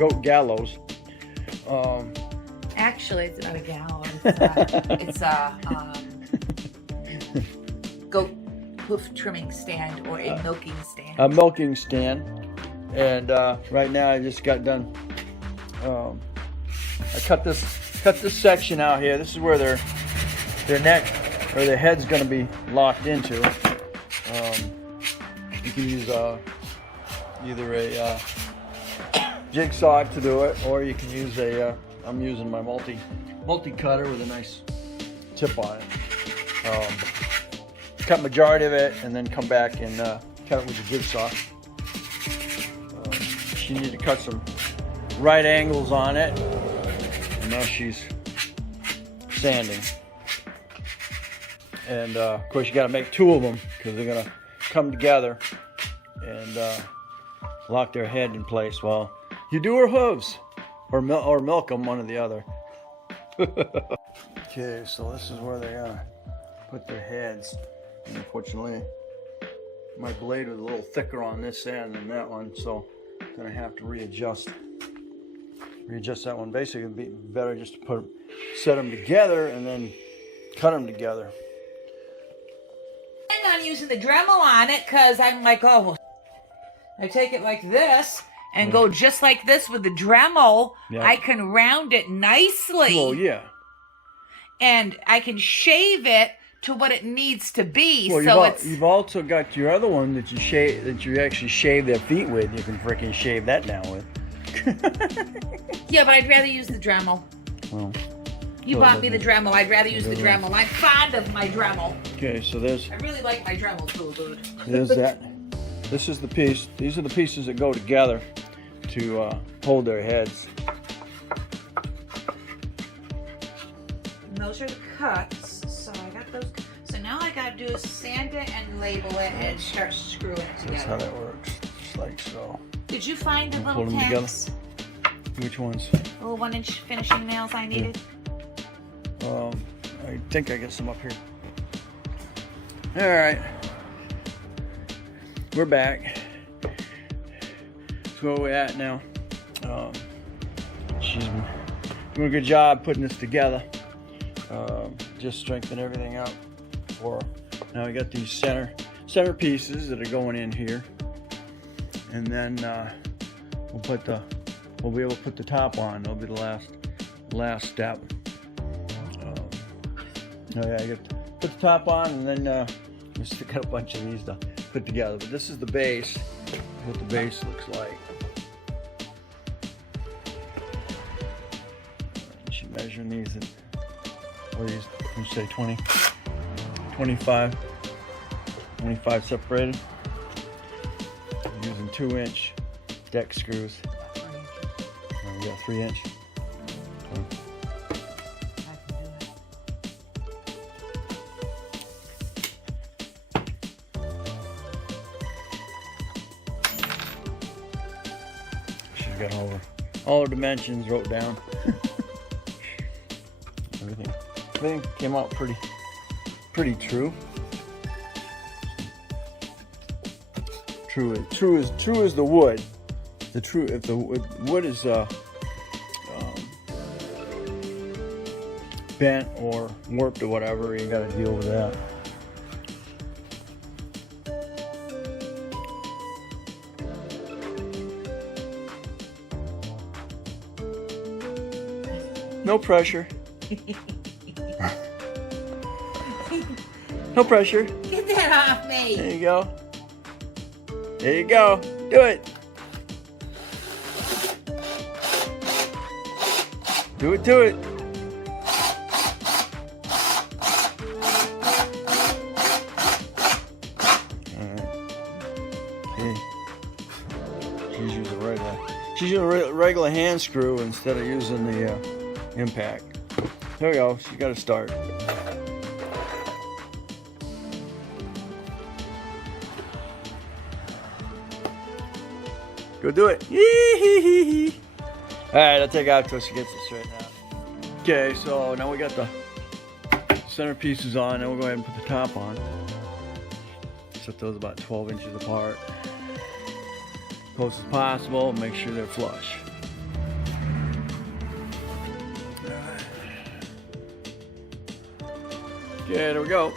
goat gallows. Actually, it's not a gallows. It's a goat hoof trimming stand or a milking stand. A milking stand. And right now I just got done. I cut this section out here. This is where their neck or their head's going to be locked into. You can use either a jigsaw to do it, or you can use a. I'm using my multi cutter with a nice tip on it. Cut majority of it, and then come back and cut it with a jigsaw. She needed to cut some right angles on it, and now she's sanding. And of course, you got to make two of them because they're gonna come together and lock their head in place while you do her hooves, or milk them, one or the other. Okay, so this is where they're gonna put their heads. And unfortunately, my blade was a little thicker on this end than that one, so I'm gonna have to readjust that one. Basically, it'd be better just to set them together and then cut them together. I'm using the Dremel on it because I'm like, oh, I take it like this and go just like this with the Dremel. Yeah. I can round it nicely. Oh yeah. And I can shave it to what it needs to be. Well, so you've also got your other one that you actually shave their feet with. You can freaking shave that down with. Yeah, but I'd rather use the Dremel. Well, you bought me the Dremel. I'd rather use the Dremel. I'm fond of my Dremel. Okay, so there's. I really like my Dremel tool, dude. There's that. This is the piece. These are the pieces that go together to hold their heads. And those are the cuts. So I got those. So now all I gotta do is sand it and label it and start screwing it together. That's how that works. Just like so. Did you find the Pull little them tacks? together. Which ones? Little 1-inch finishing nails I needed. I think I got some up here. All right, we're back. That's where we're at now. She's doing a good job putting this together. Just strengthen everything out for her. Now we got these center pieces that are going in here, and then we'll be able to put the top on. That'll be the last step. Oh yeah, I got to put the top on, and then we stick out a bunch of these to put together. But this is the base. What the base looks like. She's measuring these at, what do you say, 20, 25 separated. I'm using 2-inch deck screws. We got 3-inch. She's got all her dimensions wrote down. Everything came out pretty true. True as the wood. If the wood is bent or warped or whatever, you got to deal with that. No pressure. No pressure. Get that off me. There you go. There you go. Do it. Do it, do it. She's using a regular hand screw instead of using the Impact. There we go. She got to start. Go do it. Yee-hee-hee-hee. All right, I'll take it out until she gets it straightened out. Okay, so now we got the center pieces on. Now we'll go ahead and put the top on. Set those about 12 inches apart. Close as possible. Make sure they're flush. Okay, there we go.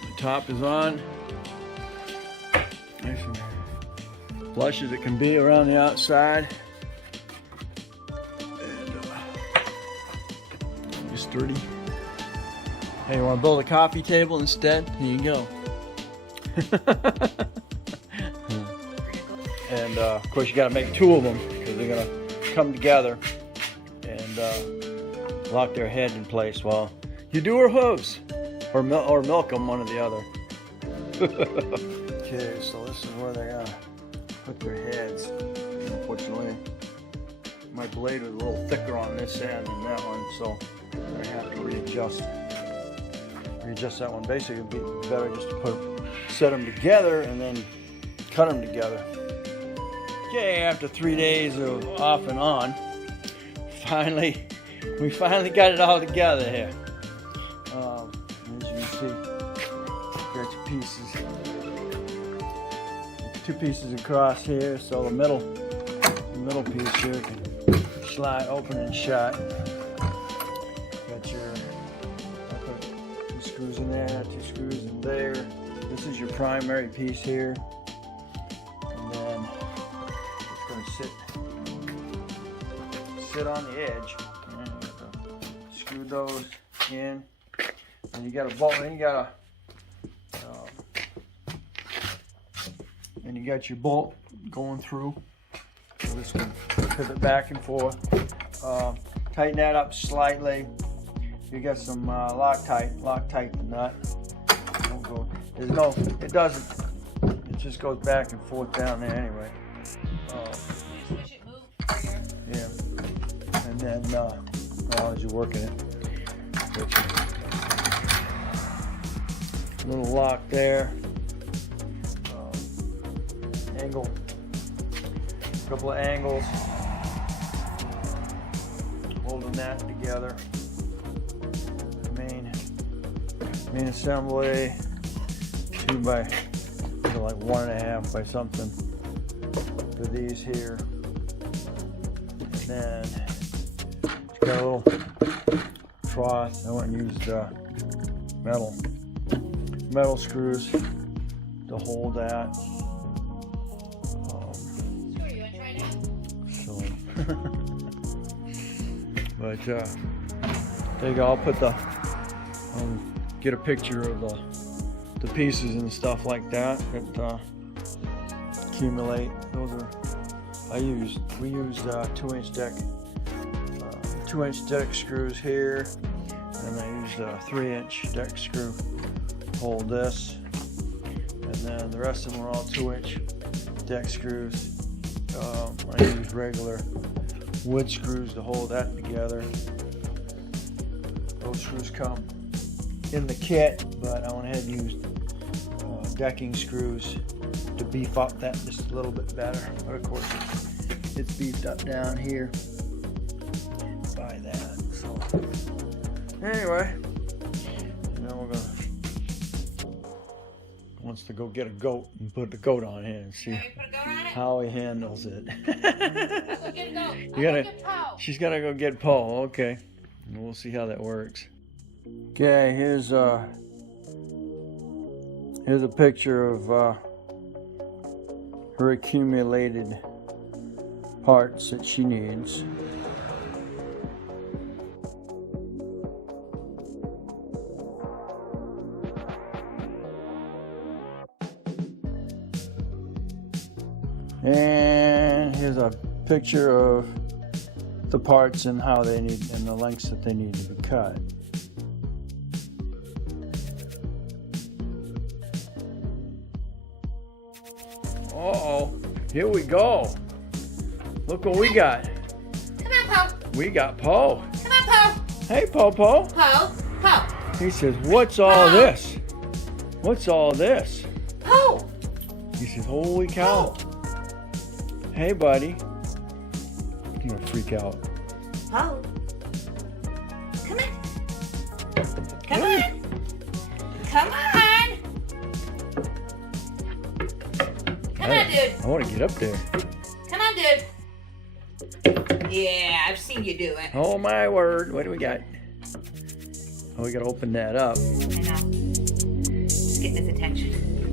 The top is on. Nice and flush as it can be around the outside. And just sturdy. Hey, you want to build a coffee table instead? Here you go. And of course you got to make two of them because they're going to come together and lock their head in place while you do her hooves or milk them, one or the other. Okay, so this is where they're going to put their heads. Unfortunately, my blade was a little thicker on this end than that one, so I'm going to have to readjust that one. Basically, it'd be better just to set them together and then cut them together. Okay, after 3 days of off and on, we finally got it all together here. As you can see, got your pieces, two pieces across here, so the middle piece here can slide open and shut. Got your two screws in there, two screws in there. This is your primary piece here, and then it's going to sit on the edge. And screw those in, and you got a bolt. Then you got and you got your bolt going through. So this can pivot back and forth. Tighten that up slightly. You got some Loctite the nut. Don't go. There's no. It doesn't. It just goes back and forth down there anyway. Yeah. And then as you're working it, little lock there. Angle. A couple of angles. Holding that together. Main assembly. 2 by like 1.5 by something for these here. And then it's got a little trough. I went and used metal screws to hold that. But there you go. I'll put get a picture of the pieces and stuff like that accumulate. Those are we used 2-inch deck screws here, and I used a 3-inch deck screw to hold this, and then the rest of them are all 2-inch deck screws. I used regular wood screws to hold that together. Those screws come in the kit, but I went ahead and used decking screws to beef up that just a little bit better. But of course it's beefed up down here by that. So anyway, now we're gonna wants to go get a goat and put the goat on here and see how he handles it. I'll go get a goat. She's gotta go get Poe. Okay, and we'll see how that works. Okay, here's a picture of her accumulated parts that she needs. And here's a picture of the parts and how they need and the lengths that they need to be cut. Uh-oh, here we go. Look what we got. Come on, Poe. We got Poe. Come on, Poe. Hey, Poe. Poe. He says, what's all this? What's all this? Poe. He says, holy cow. Hey, buddy. You're gonna freak out. Poe. Come on. Come on. Come on. Come on, dude. I want to get up there. Come on, dude. Yeah, I've seen you do it. Oh, my word. What do we got? Oh, we gotta open that up. I know. Just getting his attention.